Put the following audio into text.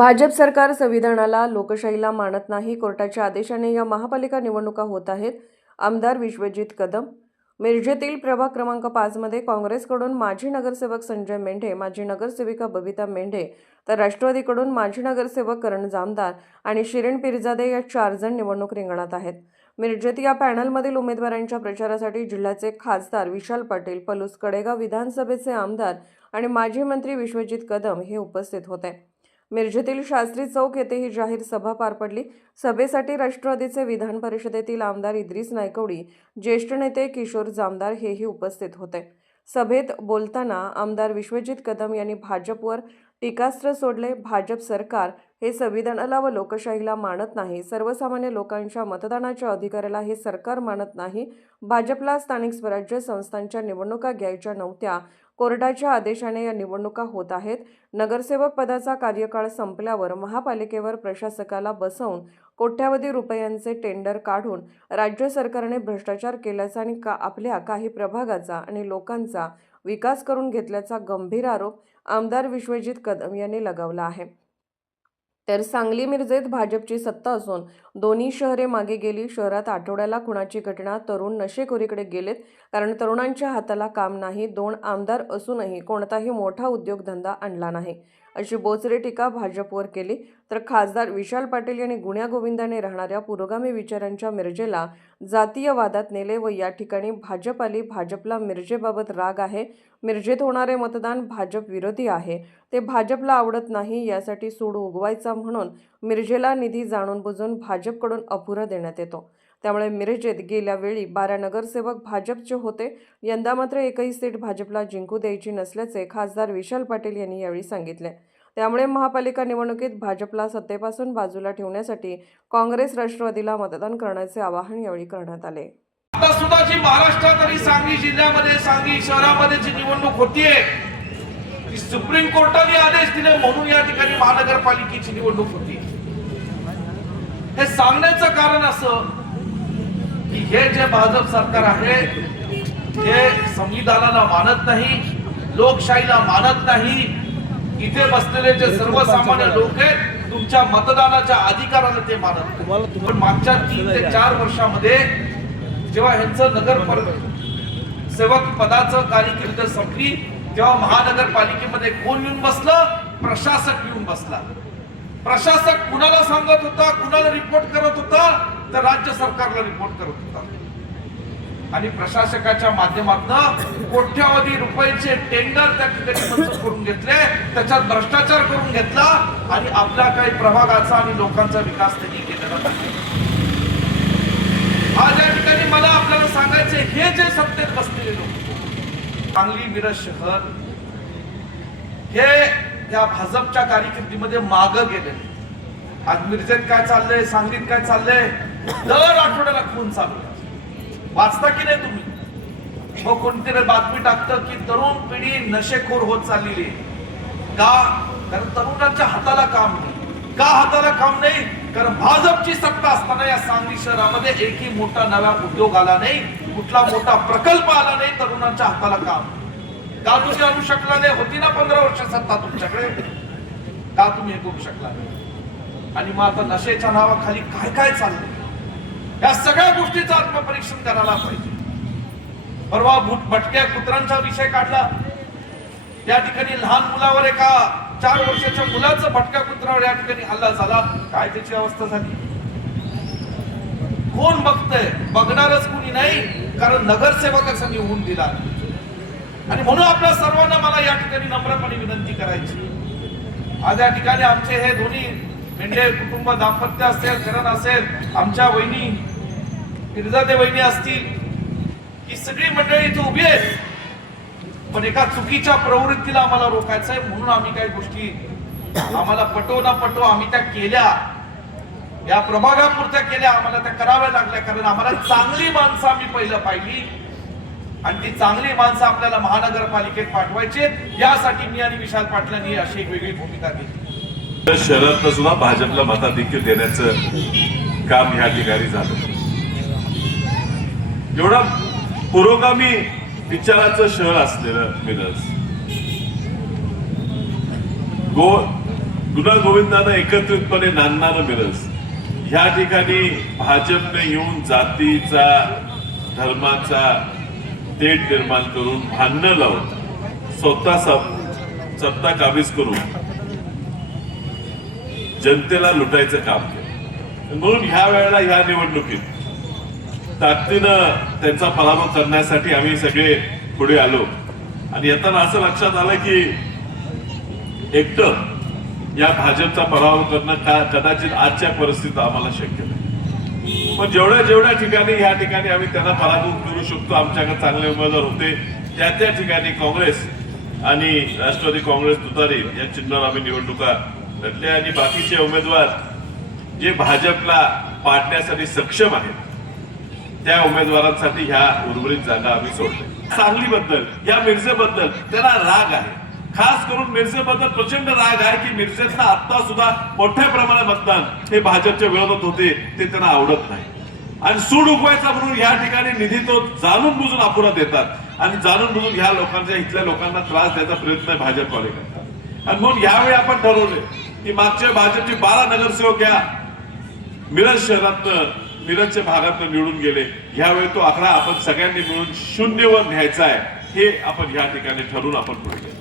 भाजप सरकार संविधानाला लोकशाहीला मानत नाही कोर्टाच्या आदेशाने या महापालिका निवडणुका होत आहेत. आमदार विश्वजित कदम. मिरजेतील प्रभाग क्रमांक पाचमध्ये काँग्रेसकडून माजी नगरसेवक संजय मेंढे माजी नगरसेविका बबिता मेंढे तर राष्ट्रवादीकडून माजी नगरसेवक करण जामदार आणि शिरीन पिरजादे या चार जण निवडणूक रिंगणात आहेत. मिरजेत या पॅनलमधील उमेदवारांच्या प्रचारासाठी जिल्ह्याचे खासदार विशाल पाटील पलूस कडेगाव विधानसभेचे आमदार आणि माजी मंत्री विश्वजित कदम हे उपस्थित होते. मिरजेतील शास्त्री चौक येथे ही जाहीर सभा पार पडली. सभेसाठी राष्ट्रवादीचे विधान परिषदेतील आमदार इद्रिस नायकवडी ज्येष्ठ नेते किशोर जामदार हेही उपस्थित होते. सभेत बोलताना आमदार विश्वजित कदम यांनी भाजपवर टीकास्त्र सोडले. भाजप सरकार हे संविधानाला व लोकशाहीला मानत नाही. सर्वसामान्य लोकांच्या मतदानाच्या अधिकाराला हे सरकार मानत नाही. भाजपला स्थानिक स्वराज्य संस्थांच्या निवडणुका घ्यायच्या नव्हत्या. कोर्टाच्या आदेशाने या निवडणुका होत आहेत. नगरसेवक पदाचा कार्यकाळ संपल्यावर महापालिकेवर प्रशासकाला बसवून कोट्यावधी रुपयांचे टेंडर काढून राज्य सरकारने भ्रष्टाचार केल्याचा आणि का आपल्या काही प्रभागाचा आणि लोकांचा विकास करून घेतल्याचा गंभीर आरोप आमदार विश्वजित कदम यांनी लगावला आहे. तर सांगली मिरजेत भाजपची सत्ता असून दोन्ही शहरे मागे गेली. शहरात आठवड्याला खुणाची घटना? तरुण नशेखोरीकडे गेलेत. कारण तरुणांच्या हाताला काम नाही दोन आमदार असूनही कोणताही मोठा उद्योगधंदा आणला नाही. अशी बोचरे टीका भाजपवर केली. तर खासदार विशाल पाटील यांनी गुण्या गोविंदाने राहणाऱ्या पुरोगामी विचारांच्या मिरजेला जातीय वादात नेले व या ठिकाणी भाजप आली भाजपला मिरजेबाबत राग आहे. मिरजेत होणारे मतदान भाजप विरोधी आहे. ते भाजपला आवडत नाही यासाठी सूड उगवायचा म्हणून मिरजेला निधी जाणून बुजून भाजपकडून अपुरा देण्यात येतो. त्यामुळे मिरजेत गेल्या वेळी बारा नगरसेवक भाजपचे होते. यंदा मात्र एकही सीट भाजपला जिंकू द्यायची नसल्याचे खासदार विशाल पाटील यांनी यावेळी सांगितले. त्यामुळे महापालिका निवडणुकीत भाजपला सत्तेपासून बाजूला ठेवण्यासाठी काँग्रेस राष्ट्रवादीला मतदान करण्याचे आवाहन यावेळी करण्यात आले. आता सुद्धा जी महाराष्ट्रात आणि सांगली जिल्ह्यामध्ये सांगली शहरामध्ये जी निवडणूक होतीये ती सुप्रीम कोर्टाने आदेश दिले म्हणून या ठिकाणी महानगरपालिकेची निवडणूक होती. हे सांगण्याचं कारण असं की हे जे भाजप सरकार आहे ते संविधानाला मानत नाही लोकशाहीला मानत नाही इथे बसलेले जे सर्वसामान्य लोक आहेत तुमच्या मतदानाच्या अधिकाराला ते मानत. पण मागच्या तीन ते चार वर्षामध्ये जेव्हा ह्यांचं नगर सेवक पदाचं कारकिर्द संपली तेव्हा महानगरपालिकेमध्ये कोण येऊन बसलं? प्रशासक येऊन बसला. प्रशासक कुणाला सांगत होता कुणाला रिपोर्ट करत होता? तर राज्य सरकारला रिपोर्ट करत होता. आणि प्रशासकाच्या माध्यमातून कोट्यावधी रुपयाचे टेंडर त्या ठिकाणी मंजूर करून घेतले त्याच्यात भ्रष्टाचार करून घेतला आणि आपल्या काही प्रभागाचा आणि लोकांचा विकास त्यांनी केलेला आज या ठिकाणी मला आपल्याला सांगायचे हे जे सत्तेत बसलेले लोक सांगली मिरज शहर हे या भाजपच्या कारकिर्दीमध्ये माग गेले आज मिरजेत काय चाललंय सांगलीत काय चाललंय दर आठवड्याला खून चालू वाचता की नाही तुम्ही? मग कोणतरी बातमी टाकतं की तरुण पिढी नशेखोर होत चाललेली आहे. का? कारण तरुणांच्या हाताला काम नाही. का हाताला काम नाही? कारण भाजपची सत्ता असताना या सांगली शहरामध्ये एकही मोठा नवा उद्योग आला नाही. कुठला मोठा प्रकल्प आला नाही तरुणांच्या हाताला काम. का तुम्ही आणू शकला नाही? होती ना पंधरा वर्ष सत्ता तुमच्याकडे? का तुम्ही हे करू शकला नाही? आणि मग आता नशेच्या नावाखाली काय काय चाललंय? या सगळ्या गोष्टीचं आत्मपरीक्षण करायला पाहिजे. परवा भूट भटक्या कुत्रांचा विषय काढला. या ठिकाणी लहान मुलावर एका चार वर्षाच्या मुलाचं भटक्या कुत्रावर या ठिकाणी हल्ला झाला. काय त्याची अवस्था झाली? कोण बघतंय? बघणारच कोणी नाही कारण नगरसेवकच मी होऊन दिला. आणि म्हणून आपल्या सर्वांना मला या ठिकाणी नम्रपणे विनंती करायची. आज या ठिकाणी आमचे हे दोन्ही मेंढे कुटुंब दाम्पत्य असेल करण असेल आमच्या वहिनी फिरजादे वहिनी असतील ही सगळी मंडळी इथे उभी आहेत. पण एका चुकीच्या प्रवृत्तीला आम्हाला रोखायचं आहे म्हणून आम्ही काही गोष्टी आम्हाला पटो ना पटो आम्ही त्या केल्या. या प्रभागापुरत्या केल्या आम्हाला त्या कराव्या लागल्या कारण आम्हाला चांगली माणसं आम्ही पहिलं पाहिली. आणि ती चांगली माणसं आपल्याला महानगरपालिकेत पाठवायची यासाठी मी आणि विशाल पाटलांनी अशी एक वेगळी भूमिका घेतली. तर शहरातलं सुद्धा भाजपला मताधिक्य देण्याचं काम ह्या ठिकाणी झालं. एवढा पुरोगामी विचाराचं शहर असलेलं मिरज. गो गुन्हा गोविंदानं एकत्रितपणे नांदणारं मिरज. ह्या ठिकाणी भाजपने येऊन जातीचा धर्माचा तेट निर्माण करून भांडणं लावून स्वतः सत्ता काबीज करून जनतेला लुटायचं काम केलं. म्हणून ह्या वेळेला ह्या निवडणुकीत ताकदीनं त्यांचा पराभव करण्यासाठी आम्ही सगळे पुढे आलो. आणि येताना असं लक्षात आलं की एकटं या भाजपचा पराभव करणं का कदाचित आजच्या परिस्थितीत आम्हाला शक्य नाही. पण जेवढ्या जेवढ्या ठिकाणी ह्या ठिकाणी आम्ही त्यांना पराभूत करू शकतो आमच्याकडे चांगले उमेदवार होते त्या त्या ठिकाणी काँग्रेस आणि राष्ट्रवादी काँग्रेस तुतारी या चिन्हावर आम्ही निवडणुका लढल्या. आणि बाकीचे उमेदवार जे भाजपला पाडण्यासाठी सक्षम आहेत त्या उमेदवारांसाठी ह्या उर्वरित जागा आम्ही सोडतो सांगलीबद्दल या मिरजेबद्दल त्याला राग आहे. खास करून मिरजेबद्दल प्रचंड राग आहे की मिरजेचा आता सुद्धा मोठ्या प्रमाणात मतदान हे भाजपच्या विरोधात होते ते त्यांना आवडत नाही. आणि सूड उगवायचा म्हणून या ठिकाणी निधी तो जाणून बुजून अपुरा देतात. आणि जाणून बुजून ह्या लोकांच्या इथल्या लोकांना त्रास द्यायचा प्रयत्न भाजपवाले करतात. आणि म्हणून यावेळी आपण ठरवले की मागच्या भाजपचे बारा नगरसेवक या मिरज शहरातनं मिरजच्या भागातनं निवडून गेले. ह्यावेळी तो आकडा आपण सगळ्यांनी मिळून शून्यवर न्यायचा आहे. हे आपण या ठिकाणी ठरवून आपण पुढे गेलो.